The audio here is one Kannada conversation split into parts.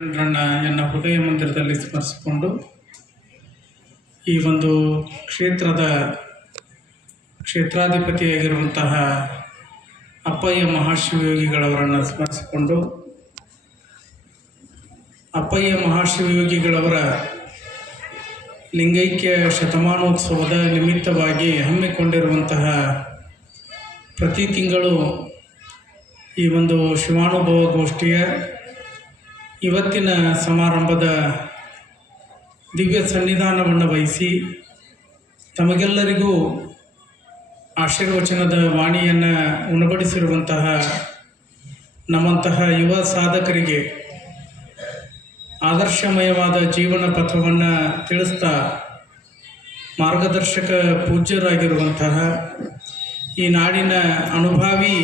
ಎನ್ನ ಹೃದಯ ಮಂದಿರದಲ್ಲಿ ಸ್ಮರಿಸಿಕೊಂಡು ಈ ಒಂದು ಕ್ಷೇತ್ರದ ಕ್ಷೇತ್ರಾಧಿಪತಿಯಾಗಿರುವಂತಹ ಅಪ್ಪಯ್ಯ ಮಹಾಶಿವಯೋಗಿಗಳವರನ್ನು ಸ್ಮರಿಸಿಕೊಂಡು ಅಪ್ಪಯ್ಯ ಮಹಾಶಿವಯೋಗಿಗಳವರ ಲಿಂಗೈಕ್ಯ ಶತಮಾನೋತ್ಸವದ ನಿಮಿತ್ತವಾಗಿ ಹಮ್ಮಿಕೊಂಡಿರುವಂತಹ ಪ್ರತಿ ತಿಂಗಳು ಈ ಒಂದು ಶಿವಾನುಭವ ಗೋಷ್ಠಿಯ ಇವತ್ತಿನ ಸಮಾರಂಭದ ದಿವ್ಯ ಸನ್ನಿಧಾನವನ್ನು ವಹಿಸಿ ತಮಗೆಲ್ಲರಿಗೂ ಆಶೀರ್ವಚನದ ವಾಣಿಯನ್ನು ಉಣಬಡಿಸಿರುವಂತಹ ನಮ್ಮಂತಹ ಯುವ ಸಾಧಕರಿಗೆ ಆದರ್ಶಮಯವಾದ ಜೀವನ ಪಥವನ್ನು ತಿಳಿಸ್ತಾ ಮಾರ್ಗದರ್ಶಕ ಪೂಜ್ಯರಾಗಿರುವಂತಹ ಈ ನಾಡಿನ ಅನುಭಾವಿ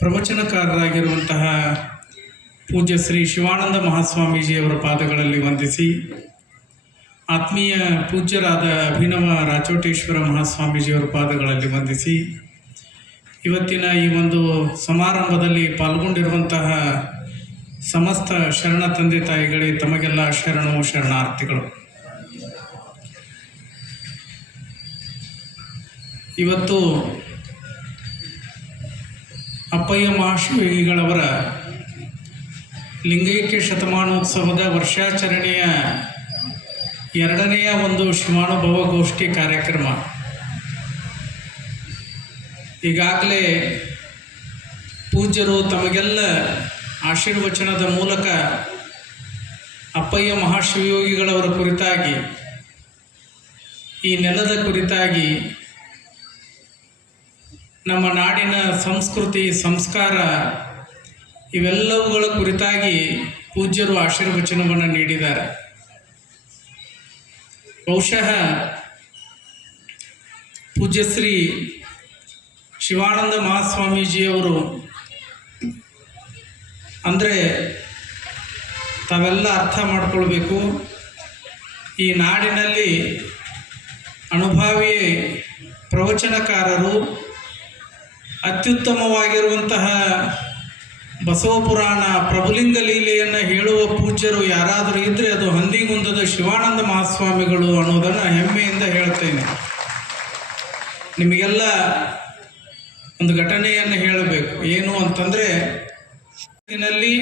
ಪ್ರವಚನಕಾರರಾಗಿರುವಂತಹ ಪೂಜ್ಯ ಶ್ರೀ ಶಿವಾನಂದ ಮಹಾಸ್ವಾಮೀಜಿಯವರ ಪಾದಗಳಲ್ಲಿ ವಂದಿಸಿ, ಆತ್ಮೀಯ ಪೂಜ್ಯರಾದ ಅಭಿನವ ರಾಚೋಟೇಶ್ವರ ಮಹಾಸ್ವಾಮೀಜಿಯವರ ಪಾದಗಳಲ್ಲಿ ವಂದಿಸಿ, ಇವತ್ತಿನ ಈ ಒಂದು ಸಮಾರಂಭದಲ್ಲಿ ಪಾಲ್ಗೊಂಡಿರುವಂತಹ ಸಮಸ್ತ ಶರಣ ತಂದೆ ತಾಯಿಗಳೇ ತಮಗೆಲ್ಲ ಶರಣಾರ್ಥಿಗಳು. ಇವತ್ತು ಅಪ್ಪಯ್ಯ ಮಹಾಶಿವಯೋಗಿಗಳವರ ಲಿಂಗೈಕ್ಯ ಶತಮಾನೋತ್ಸವದ ವರ್ಷಾಚರಣೆಯ ಎರಡನೆಯ ಒಂದು ಶಿವಾನುಭವ ಗೋಷ್ಠಿ ಕಾರ್ಯಕ್ರಮ. ಈಗಾಗಲೇ ಪೂಜ್ಯರು ತಮಗೆಲ್ಲ ಆಶೀರ್ವಚನದ ಮೂಲಕ ಅಪ್ಪಯ್ಯ ಮಹಾಶಿವಯೋಗಿಗಳವರ ಕುರಿತಾಗಿ, ಈ ನೆಲದ ಕುರಿತಾಗಿ, ನಮ್ಮ ನಾಡಿನ ಸಂಸ್ಕೃತಿ ಸಂಸ್ಕಾರ ಇವೆಲ್ಲವುಗಳ ಕುರಿತಾಗಿ ಪೂಜ್ಯರು ಆಶೀರ್ವಚನವನ್ನು ನೀಡಿದ್ದಾರೆ. ಬಹುಶಃ ಪೂಜ್ಯ ಶ್ರೀ ಶಿವಾನಂದ ಮಹಾಸ್ವಾಮೀಜಿಯವರು ಅಂದರೆ ತಾವೆಲ್ಲ ಅರ್ಥ ಮಾಡಿಕೊಳ್ಬೇಕು, ಈ ನಾಡಿನಲ್ಲಿ ಅನುಭಾವಿ ಪ್ರವಚನಕಾರರು, ಅತ್ಯುತ್ತಮವಾಗಿರುವಂತಹ ಬಸವಪುರಾಣ ಪ್ರಭುಲಿಂಗ ಲೀಲೆಯನ್ನು ಹೇಳುವ ಪೂಜ್ಯರು ಯಾರಾದರೂ ಇದ್ದರೆ ಅದು ಹಂದಿಗುಂದದ ಶಿವಾನಂದ ಮಹಾಸ್ವಾಮಿಗಳು ಅನ್ನೋದನ್ನು ಹೆಮ್ಮೆಯಿಂದ ಹೇಳ್ತೇನೆ. ನಿಮಗೆಲ್ಲ ಒಂದು ಘಟನೆಯನ್ನು ಹೇಳಬೇಕು. ಏನು ಅಂತಂದರೆ, ದಿನಲ್ಲಿ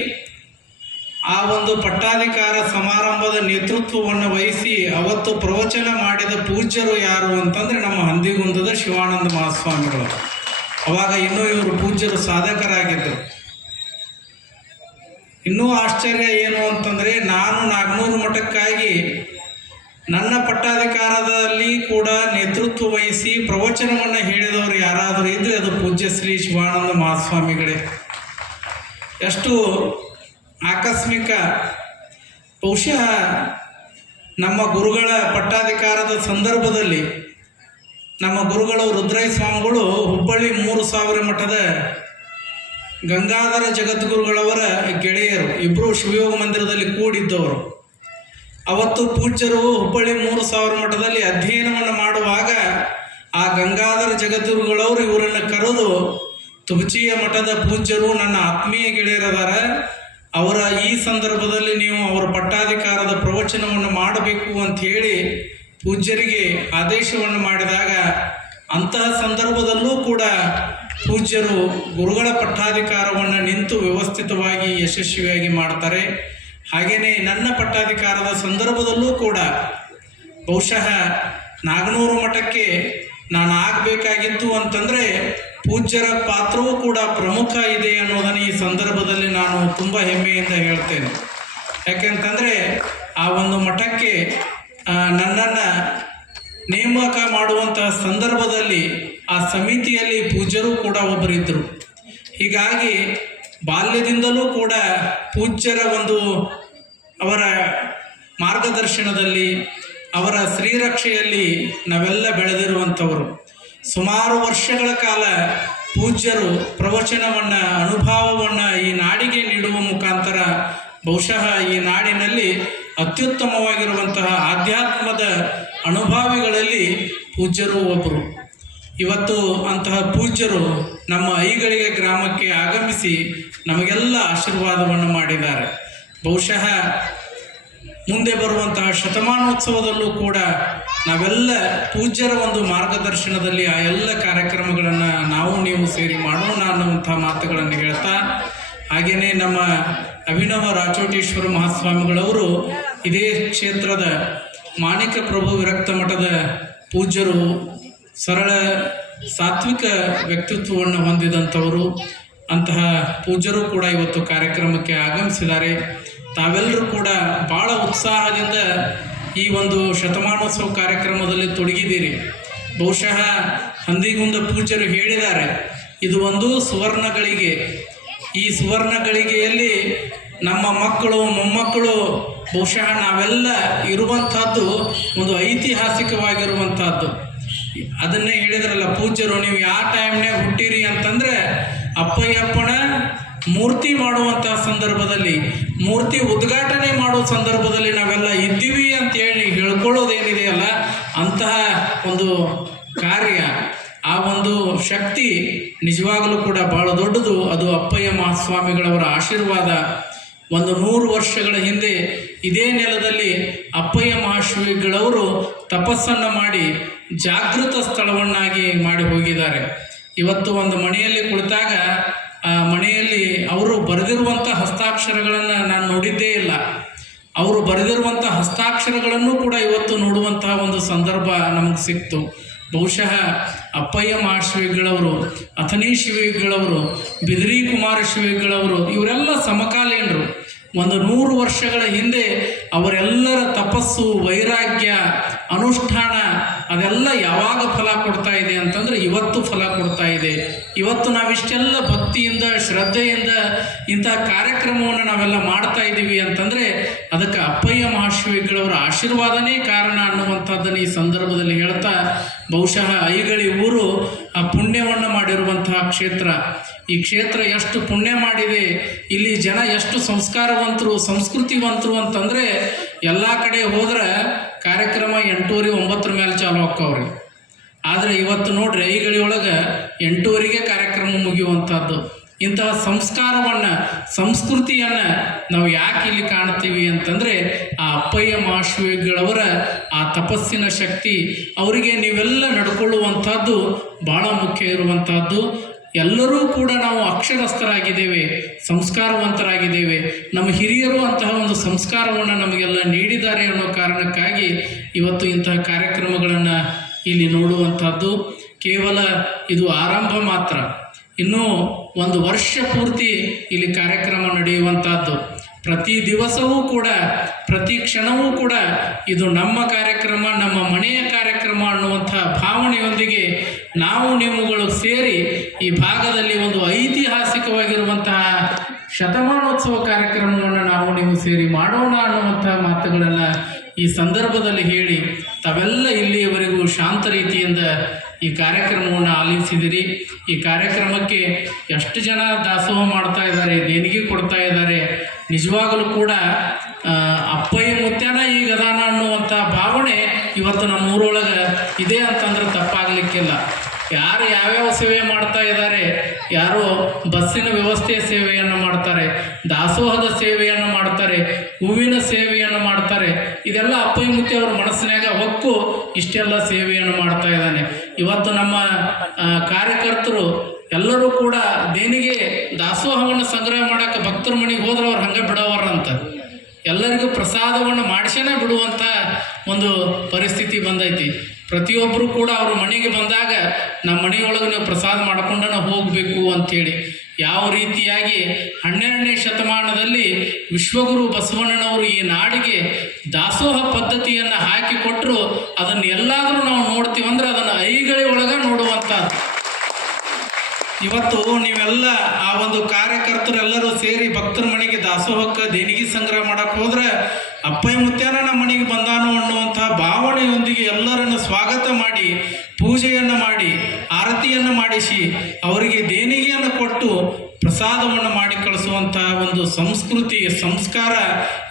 ಆ ಒಂದು ಪಟ್ಟಾಧಿಕಾರ ಸಮಾರಂಭದ ನೇತೃತ್ವವನ್ನು ವಹಿಸಿ ಅವತ್ತು ಪ್ರವಚನ ಮಾಡಿದ ಪೂಜ್ಯರು ಯಾರು ಅಂತಂದರೆ ನಮ್ಮ ಹಂದಿಗುಂದದ ಶಿವಾನಂದ ಮಹಾಸ್ವಾಮಿಗಳು. ಅವಾಗ ಇನ್ನೂ ಇವರು ಪೂಜ್ಯರು ಸಾಧಕರಾಗಿದ್ದರು. ಇನ್ನೂ ಆಶ್ಚರ್ಯ ಏನು ಅಂತಂದರೆ, ನಾನು ನಾಗನೂರು ಮಠಕ್ಕಾಗಿ ನನ್ನ ಪಟ್ಟಾಧಿಕಾರದಲ್ಲಿ ಕೂಡ ನೇತೃತ್ವ ವಹಿಸಿ ಪ್ರವಚನವನ್ನು ಹೇಳಿದವರು ಯಾರಾದರೂ ಇದ್ದರೆ ಅದು ಪೂಜ್ಯ ಶ್ರೀ ಶಿವಾನಂದ ಮಹಾಸ್ವಾಮಿಗಳೇ. ಎಷ್ಟು ಆಕಸ್ಮಿಕ! ಬಹುಶಃ ನಮ್ಮ ಗುರುಗಳ ಪಟ್ಟಾಧಿಕಾರದ ಸಂದರ್ಭದಲ್ಲಿ ನಮ್ಮ ಗುರುಗಳು ರುದ್ರಯ್ಯ ಸ್ವಾಮಿಗಳು ಹುಬ್ಬಳ್ಳಿ 3000 ಮಠದ ಗಂಗಾಧರ ಜಗದ್ಗುರುಗಳವರ ಗೆಳೆಯರು, ಇಬ್ಬರು ಶಿವಯೋಗ ಮಂದಿರದಲ್ಲಿ ಕೂಡಿದ್ದವರು. ಅವತ್ತು ಪೂಜ್ಯರು ಹುಬ್ಬಳ್ಳಿ 3000 ಮಠದಲ್ಲಿ ಅಧ್ಯಯನವನ್ನು ಮಾಡುವಾಗ ಆ ಗಂಗಾಧರ ಜಗದ್ಗುರುಗಳವರು ಇವರನ್ನು ಕರೆದು, ತುಬಚಿಯ ಮಠದ ಪೂಜ್ಯರು ನನ್ನ ಆತ್ಮೀಯ ಗೆಳೆಯರದಾರ, ಅವರ ಈ ಸಂದರ್ಭದಲ್ಲಿ ನೀವು ಅವರ ಪಟ್ಟಾಧಿಕಾರದ ಪ್ರವಚನವನ್ನು ಮಾಡಬೇಕು ಅಂತ ಹೇಳಿ ಪೂಜ್ಯರಿಗೆ ಆದೇಶವನ್ನು ಮಾಡಿದಾಗ, ಅಂತಹ ಸಂದರ್ಭದಲ್ಲೂ ಕೂಡ ಪೂಜ್ಯರು ಗುರುಗಳ ಪಟ್ಟಾಧಿಕಾರವನ್ನು ನಿಂತು ವ್ಯವಸ್ಥಿತವಾಗಿ ಯಶಸ್ವಿಯಾಗಿ ಮಾಡ್ತಾರೆ. ಹಾಗೆಯೇ ನನ್ನ ಪಟ್ಟಾಧಿಕಾರದ ಸಂದರ್ಭದಲ್ಲೂ ಕೂಡ ಬಹುಶಃ ನಾಗನೂರು ಮಠಕ್ಕೆ ನಾನು ಆಗಬೇಕಾಗಿತ್ತು ಅಂತಂದರೆ ಪೂಜ್ಯರ ಪಾತ್ರವೂ ಕೂಡ ಪ್ರಮುಖ ಇದೆ ಅನ್ನೋದನ್ನು ಈ ಸಂದರ್ಭದಲ್ಲಿ ನಾನು ತುಂಬ ಹೆಮ್ಮೆಯಿಂದ ಹೇಳ್ತೇನೆ. ಯಾಕೆಂತಂದರೆ ಆ ಒಂದು ಮಠಕ್ಕೆ ನನ್ನನ್ನು ನೇಮಕ ಮಾಡುವಂತಹ ಸಂದರ್ಭದಲ್ಲಿ ಆ ಸಮಿತಿಯಲ್ಲಿ ಪೂಜ್ಯರು ಕೂಡ ಒಬ್ಬರಿದ್ದರು. ಹೀಗಾಗಿ ಬಾಲ್ಯದಿಂದಲೂ ಕೂಡ ಪೂಜ್ಯರ ಒಂದು ಅವರ ಮಾರ್ಗದರ್ಶನದಲ್ಲಿ, ಅವರ ಶ್ರೀರಕ್ಷೆಯಲ್ಲಿ ನಾವೆಲ್ಲ ಬೆಳೆದಿರುವಂಥವರು. ಸುಮಾರು ವರ್ಷಗಳ ಕಾಲ ಪೂಜ್ಯರು ಪ್ರವಚನವನ್ನು, ಅನುಭವವನ್ನು ಈ ನಾಡಿಗೆ ನೀಡುವ ಮುಖಾಂತರ ಬಹುಶಃ ಈ ನಾಡಿನಲ್ಲಿ ಅತ್ಯುತ್ತಮವಾಗಿರುವಂತಹ ಆಧ್ಯಾತ್ಮದ ಅನುಭಾವಿಗಳಲ್ಲಿ ಪೂಜ್ಯರು ಒಬ್ಬರು. ಇವತ್ತು ಅಂತಹ ಪೂಜ್ಯರು ನಮ್ಮ ಐಗಳಿಗೆ ಗ್ರಾಮಕ್ಕೆ ಆಗಮಿಸಿ ನಮಗೆಲ್ಲ ಆಶೀರ್ವಾದವನ್ನು ಮಾಡಿದ್ದಾರೆ. ಬಹುಶಃ ಮುಂದೆ ಬರುವಂತಹ ಶತಮಾನೋತ್ಸವದಲ್ಲೂ ಕೂಡ ನಾವೆಲ್ಲ ಪೂಜ್ಯರ ಒಂದು ಮಾರ್ಗದರ್ಶನದಲ್ಲಿ ಆ ಎಲ್ಲ ಕಾರ್ಯಕ್ರಮಗಳನ್ನು ನಾವು ನೀವು ಸೇರಿ ಮಾಡೋಣ ಅನ್ನುವಂಥ ಮಾತುಗಳನ್ನು ಹೇಳ್ತಾ, ಹಾಗೆಯೇ ನಮ್ಮ ಅಭಿನವ ರಾಚೋಟೇಶ್ವರ ಮಹಾಸ್ವಾಮಿಗಳವರು ಇದೇ ಕ್ಷೇತ್ರದ ಮಾಣಿಕ ಪ್ರಭು ವಿರಕ್ತ ಮಠದ ಪೂಜ್ಯರು, ಸರಳ ಸಾತ್ವಿಕ ವ್ಯಕ್ತಿತ್ವವನ್ನು ಹೊಂದಿದಂಥವರು. ಅಂತಹ ಪೂಜ್ಯರು ಕೂಡ ಇವತ್ತು ಕಾರ್ಯಕ್ರಮಕ್ಕೆ ಆಗಮಿಸಿದ್ದಾರೆ. ತಾವೆಲ್ಲರೂ ಕೂಡ ಭಾಳ ಉತ್ಸಾಹದಿಂದ ಈ ಒಂದು ಶತಮಾನೋತ್ಸವ ಕಾರ್ಯಕ್ರಮದಲ್ಲಿ ತೊಡಗಿದ್ದೀರಿ. ಬಹುಶಃ ಹಂದಿಗುಂದ ಪೂಜ್ಯರು ಹೇಳಿದ್ದಾರೆ, ಇದು ಒಂದು ಸುವರ್ಣಗಳಿಗೆ. ಈ ಸುವರ್ಣಗಳಿಗೆಯಲ್ಲಿ ನಮ್ಮ ಮಕ್ಕಳು ಮೊಮ್ಮಕ್ಕಳು ಬಹುಶಃ ನಾವೆಲ್ಲ ಇರುವಂಥದ್ದು ಒಂದು ಐತಿಹಾಸಿಕವಾಗಿರುವಂಥದ್ದು. ಅದನ್ನೇ ಹೇಳಿದ್ರಲ್ಲ ಪೂಜ್ಯರು, ನೀವು ಯಾವ ಟೈಮ್ನಾಗ ಹುಟ್ಟಿರಿ ಅಂತಂದರೆ ಅಪ್ಪಯ್ಯಪ್ಪನ ಮೂರ್ತಿ ಮಾಡುವಂತಹ ಸಂದರ್ಭದಲ್ಲಿ, ಮೂರ್ತಿ ಉದ್ಘಾಟನೆ ಮಾಡುವ ಸಂದರ್ಭದಲ್ಲಿ ನಾವೆಲ್ಲ ಇದ್ದೀವಿ ಅಂತೇಳಿ ಹೇಳ್ಕೊಳ್ಳೋದೇನಿದೆಯಲ್ಲ, ಅಂತಹ ಒಂದು ಕಾರ್ಯ, ಆ ಒಂದು ಶಕ್ತಿ ನಿಜವಾಗಲೂ ಕೂಡ ಭಾಳ ದೊಡ್ಡದು. ಅದು ಅಪ್ಪಯ್ಯ ಮಹಾಸ್ವಾಮಿಗಳವರ ಆಶೀರ್ವಾದ. 100 ವರ್ಷಗಳ ಹಿಂದೆ ಇದೇ ನೆಲದಲ್ಲಿ ಅಪ್ಪಯ್ಯ ಮಹಾಶ್ರೀಗಳವರು ತಪಸ್ಸನ್ನು ಮಾಡಿ ಜಾಗೃತ ಸ್ಥಳವನ್ನಾಗಿ ಮಾಡಿ ಹೋಗಿದ್ದಾರೆ. ಇವತ್ತು ಒಂದು ಮನೆಯಲ್ಲಿ ಕುಳಿತಾಗ ಆ ಮನೆಯಲ್ಲಿ ಅವರು ಬರೆದಿರುವಂಥ ಹಸ್ತಾಕ್ಷರಗಳನ್ನು ನಾನು ನೋಡಿದ್ದೇ ಇಲ್ಲ. ಅವರು ಬರೆದಿರುವಂಥ ಹಸ್ತಾಕ್ಷರಗಳನ್ನು ಕೂಡ ಇವತ್ತು ನೋಡುವಂತಹ ಒಂದು ಸಂದರ್ಭ ನಮಗೆ ಸಿಕ್ತು. ಬಹುಶಃ ಅಪ್ಪಯ್ಯ ಮಹಾಶ್ರೀಗಳವರು, ಅಥಣಿ ಶಿವಗಳವರು, ಬಿದಿರಿ ಕುಮಾರ ಶಿವಗಳವರು ಇವರೆಲ್ಲ ಸಮಕಾಲೀನರು. 100 ವರ್ಷಗಳ ಹಿಂದೆ ಅವರೆಲ್ಲರ ತಪಸ್ಸು, ವೈರಾಗ್ಯ, ಅನುಷ್ಠಾನ ಅದೆಲ್ಲ ಯಾವಾಗ ಫಲ ಕೊಡ್ತಾ ಇದೆ ಅಂತಂದರೆ ಇವತ್ತು ಫಲ ಕೊಡ್ತಾ ಇದೆ. ಇವತ್ತು ನಾವಿಷ್ಟೆಲ್ಲ ಭಕ್ತಿಯಿಂದ, ಶ್ರದ್ಧೆಯಿಂದ ಇಂಥ ಕಾರ್ಯಕ್ರಮವನ್ನು ನಾವೆಲ್ಲ ಮಾಡ್ತಾ ಇದ್ದೀವಿ ಅಂತಂದರೆ ಅದಕ್ಕೆ ಅಪ್ಪಯ್ಯ ಮಹಾಶ್ರೀಗಳವರ ಆಶೀರ್ವಾದನೇ ಕಾರಣ ಅನ್ನುವಂಥದ್ದನ್ನು ಈ ಸಂದರ್ಭದಲ್ಲಿ ಹೇಳ್ತಾ, ಬಹುಶಃ ಐಗಳಿ ಊರು ಆ ಪುಣ್ಯವನ್ನು ಮಾಡಿರುವಂತಹ ಕ್ಷೇತ್ರ. ಈ ಕ್ಷೇತ್ರ ಎಷ್ಟು ಪುಣ್ಯ ಮಾಡಿದೆ, ಇಲ್ಲಿ ಜನ ಎಷ್ಟು ಸಂಸ್ಕಾರವಂತರು, ಸಂಸ್ಕೃತಿವಂತರು ಅಂತಂದರೆ ಎಲ್ಲ ಕಡೆ ಹೋದ್ರೆ ಕಾರ್ಯಕ್ರಮ 8:30 9 ಮೇಲೆ ಚಾಲು ಆಕ್ಕವ್ರಿ. ಆದರೆ ಇವತ್ತು ನೋಡ್ರಿ ಐಗಳಿ ಒಳಗೆ 8:30ಗೆ ಕಾರ್ಯಕ್ರಮ ಮುಗಿಯುವಂಥದ್ದು. ಇಂತಹ ಸಂಸ್ಕಾರವನ್ನು, ಸಂಸ್ಕೃತಿಯನ್ನು ನಾವು ಯಾಕೆ ಇಲ್ಲಿ ಕಾಣ್ತೀವಿ ಅಂತಂದರೆ ಆ ಅಪ್ಪಯ್ಯ ಮಹಾಶ್ರೀಗಳವರ ಆ ತಪಸ್ಸಿನ ಶಕ್ತಿ, ಅವರಿಗೆ ನೀವೆಲ್ಲ ನಡ್ಕೊಳ್ಳುವಂಥದ್ದು ಭಾಳ ಮುಖ್ಯ ಇರುವಂಥದ್ದು. ಎಲ್ಲರೂ ಕೂಡ ನಾವು ಅಕ್ಷರಸ್ಥರಾಗಿದ್ದೇವೆ, ಸಂಸ್ಕಾರವಂತರಾಗಿದ್ದೇವೆ. ನಮ್ಮ ಹಿರಿಯರು ಅಂತಹ ಒಂದು ಸಂಸ್ಕಾರವನ್ನು ನಮಗೆಲ್ಲ ನೀಡಿದ್ದಾರೆ ಅನ್ನೋ ಕಾರಣಕ್ಕಾಗಿ ಇವತ್ತು ಇಂತಹ ಕಾರ್ಯಕ್ರಮಗಳನ್ನು ಇಲ್ಲಿ ನೋಡುವಂಥದ್ದು. ಕೇವಲ ಇದು ಆರಂಭ ಮಾತ್ರ. ಇನ್ನೂ 1 ವರ್ಷ ಪೂರ್ತಿ ಇಲ್ಲಿ ಕಾರ್ಯಕ್ರಮ ನಡೆಯುವಂಥದ್ದು. ಪ್ರತಿ ದಿವಸವೂ ಕೂಡ, ಪ್ರತಿ ಕ್ಷಣವೂ ಕೂಡ ಇದು ನಮ್ಮ ಕಾರ್ಯಕ್ರಮ, ನಮ್ಮ ಮನೆಯ ಕಾರ್ಯಕ್ರಮ ಅನ್ನುವಂಥ ಭಾವನೆಯೊಂದಿಗೆ ನಾವು ನೀವುಗಳು ಸೇರಿ ಈ ಭಾಗದಲ್ಲಿ ಒಂದು ಐತಿಹಾಸಿಕವಾಗಿರುವಂತಹ ಶತಮಾನೋತ್ಸವ ಕಾರ್ಯಕ್ರಮವನ್ನು ನಾವು ನೀವು ಸೇರಿ ಮಾಡೋಣ ಅನ್ನುವಂಥ ಮಾತುಗಳನ್ನು ಈ ಸಂದರ್ಭದಲ್ಲಿ ಹೇಳಿ, ತಾವೆಲ್ಲ ಇಲ್ಲಿಯವರೆಗೂ ಶಾಂತ ರೀತಿಯಿಂದ ಈ ಕಾರ್ಯಕ್ರಮವನ್ನು ಆಲಿಸಿದಿರಿ. ಈ ಕಾರ್ಯಕ್ರಮಕ್ಕೆ ಎಷ್ಟು ಜನ ದಾಸೋಹ ಮಾಡ್ತಾ ಇದ್ದಾರೆ, ದೇಣಿಗೆ ಕೊಡ್ತಾ ಇದ್ದಾರೆ. ನಿಜವಾಗಲೂ ಕೂಡ ಅಪ್ಪಯ್ಯ ಮುತ್ಯಾನ ಈಗ ಅದಾನ ಅನ್ನುವಂಥ ಭಾವನೆ ಇವತ್ತು ನಮ್ಮ ಊರೊಳಗೆ ಇದೆ ಅಂತಂದ್ರೆ ತಪ್ಪಾಗಲಿಕ್ಕಿಲ್ಲ. ಯಾರು ಯಾವ್ಯಾವ ಸೇವೆ ಮಾಡ್ತಾ ಇದ್ದಾರೆ, ಯಾರು ಬಸ್ಸಿನ ವ್ಯವಸ್ಥೆಯ ಸೇವೆಯನ್ನು ಮಾಡ್ತಾರೆ, ದಾಸೋಹದ ಸೇವೆಯನ್ನು ಮಾಡ್ತಾರೆ, ಹೂವಿನ ಸೇವೆಯನ್ನು ಮಾಡ್ತಾರೆ. ಇದೆಲ್ಲ ಅಪ್ಪಯ್ಯ ಮುತ್ಯ ಅವ್ರ ಮನಸ್ಸಿನಾಗ ಹೊಕ್ಕು ಇಷ್ಟೆಲ್ಲ ಸೇವೆಯನ್ನು ಮಾಡ್ತಾ ಇದ್ದಾನೆ. ಇವತ್ತು ನಮ್ಮ ಕಾರ್ಯಕರ್ತರು ಎಲ್ಲರೂ ಕೂಡ ದೇಣಿಗೆ ದಾಸೋಹವನ್ನು ಸಂಗ್ರಹ ಮಾಡೋಕ್ಕೆ ಭಕ್ತರ ಮನೆಗೆ ಹೋದ್ರೆ ಅವ್ರು ಹಂಗೆ ಬಿಡೋವರಂತ, ಎಲ್ಲರಿಗೂ ಪ್ರಸಾದವನ್ನು ಮಾಡಿಸೇನೆ ಬಿಡುವಂಥ ಒಂದು ಪರಿಸ್ಥಿತಿ ಬಂದೈತಿ. ಪ್ರತಿಯೊಬ್ಬರು ಕೂಡ ಅವ್ರ ಮನೆಗೆ ಬಂದಾಗ ನಮ್ಮ ಮನೆಯೊಳಗೆ ನೀವು ಪ್ರಸಾದ ಮಾಡ್ಕೊಂಡು ನಾವು ಹೋಗಬೇಕು ಅಂಥೇಳಿ ಯಾವ ರೀತಿಯಾಗಿ 12ನೇ ಶತಮಾನದಲ್ಲಿ ವಿಶ್ವಗುರು ಬಸವಣ್ಣನವರು ಈ ನಾಡಿಗೆ ದಾಸೋಹ ಪದ್ಧತಿಯನ್ನು ಹಾಕಿಕೊಟ್ಟರು. ಅದನ್ನು ಎಲ್ಲಾದರೂ ನಾವು ನೋಡ್ತೀವಂದ್ರೆ ಅದನ್ನು ಐಗಳಿ ಒಳಗೆ ನೋಡುವಂಥದ್ದು. ಇವತ್ತು ನೀವೆಲ್ಲ ಆ ಒಂದು ಕಾರ್ಯಕರ್ತರೆಲ್ಲರೂ ಸೇರಿ ಭಕ್ತರ ಮನೆಗೆ ದಾಸೋಹಕ್ಕೆ ದೇಣಿಗೆ ಸಂಗ್ರಹ ಮಾಡಕ್ಕೆ ಹೋದ್ರೆ ಅಪ್ಪಯ್ಯ ಮುತ್ಯಾನ ನಮ್ಮ ಮನೆಗೆ ಬಂದಾನು ಅನ್ನುವಂಥ ಭಾವನೆಯೊಂದಿಗೆ ಎಲ್ಲರನ್ನು ಸ್ವಾಗತ ಮಾಡಿ, ಪೂಜೆಯನ್ನು ಮಾಡಿ, ಆರತಿಯನ್ನು ಮಾಡಿಸಿ, ಅವರಿಗೆ ದೇಣಿಗೆಯನ್ನು ಕೊಟ್ಟು ಪ್ರಸಾದವನ್ನು ಮಾಡಿ ಕಳಿಸುವಂತಹ ಒಂದು ಸಂಸ್ಕೃತಿ, ಸಂಸ್ಕಾರ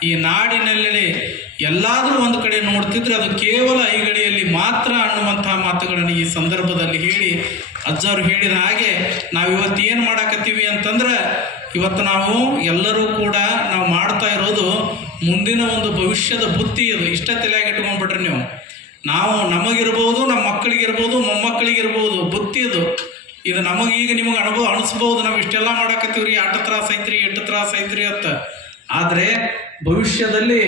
ಈ ನಾಡಿನಲ್ಲಿ ಎಲ್ಲಾದರೂ ಒಂದು ಕಡೆ ನೋಡ್ತಿದ್ರೆ ಅದು ಕೇವಲ ಐಗಳಿಯಲ್ಲಿ ಮಾತ್ರ ಅನ್ನುವಂಥ ಮಾತುಗಳನ್ನು ಈ ಸಂದರ್ಭದಲ್ಲಿ ಹೇಳಿ, ಅಜ್ಜವರು ಹೇಳಿದ ಹಾಗೆ ನಾವಿವತ್ತು ಏನು ಮಾಡಾಕತ್ತೀವಿ ಅಂತಂದ್ರೆ ಇವತ್ತು ನಾವು ಎಲ್ಲರೂ ಕೂಡ ನಾವು ಮಾಡ್ತಾ ಇರೋದು ಮುಂದಿನ ಒಂದು ಭವಿಷ್ಯದ ಬುತ್ತಿ ಇದು. ಇಷ್ಟ ತಲೆಯಾಗಿ ಇಟ್ಕೊಂಡ್ಬಿಟ್ರಿ ನೀವು. ನಾವು ನಮಗಿರ್ಬೋದು, ನಮ್ಮ ಮಕ್ಕಳಿಗಿರ್ಬೋದು, ಮೊಮ್ಮಕ್ಕಳಿಗಿರ್ಬೋದು ಬುತ್ತಿ ಇದು ನಮಗೀಗ ನಿಮಗೆ ಅನುಭವ ಅನಿಸ್ಬೋದು. ನಾವು ಇಷ್ಟೆಲ್ಲ ಮಾಡಾಕತ್ತೀವ್ರಿ, ಆಟ ತ್ರಾಸ ಐತ್ರಿ, ಎಂಟು ತ್ರಾಸ ಐತ್ರಿ ಅಂತ. ಆದರೆ ಭವಿಷ್ಯದಲ್ಲಿ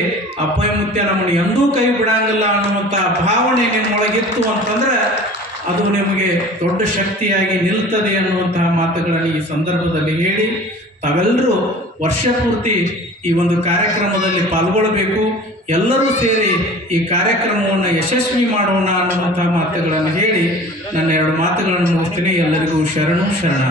ಅಪ್ಪಯ್ಯ ಮುತ್ಯ ನಮ್ಮನ್ನು ಎಂದೂ ಕೈ ಬಿಡಂಗಿಲ್ಲ ಅನ್ನುವಂಥ ಭಾವನೆ ನಿಮ್ಮೊಳಗಿತ್ತು ಅಂತಂದ್ರೆ ಅದು ನಿಮಗೆ ದೊಡ್ಡ ಶಕ್ತಿಯಾಗಿ ನಿಲ್ತದೆ ಅನ್ನುವಂತಹ ಮಾತುಗಳನ್ನು ಈ ಸಂದರ್ಭದಲ್ಲಿ ಹೇಳಿ, ತಾವೆಲ್ಲರೂ ವರ್ಷ ಪೂರ್ತಿ ಈ ಒಂದು ಕಾರ್ಯಕ್ರಮದಲ್ಲಿ ಪಾಲ್ಗೊಳ್ಳಬೇಕು. ಎಲ್ಲರೂ ಸೇರಿ ಈ ಕಾರ್ಯಕ್ರಮವನ್ನು ಯಶಸ್ವಿ ಮಾಡೋಣ ಅನ್ನುವಂಥ ಮಾತುಗಳನ್ನು ಹೇಳಿ ನನ್ನ ಎರಡು ಮಾತುಗಳನ್ನು ಮುಗಿಸ್ತೀನಿ. ಎಲ್ಲರಿಗೂ ಶರಣು ಶರಣ.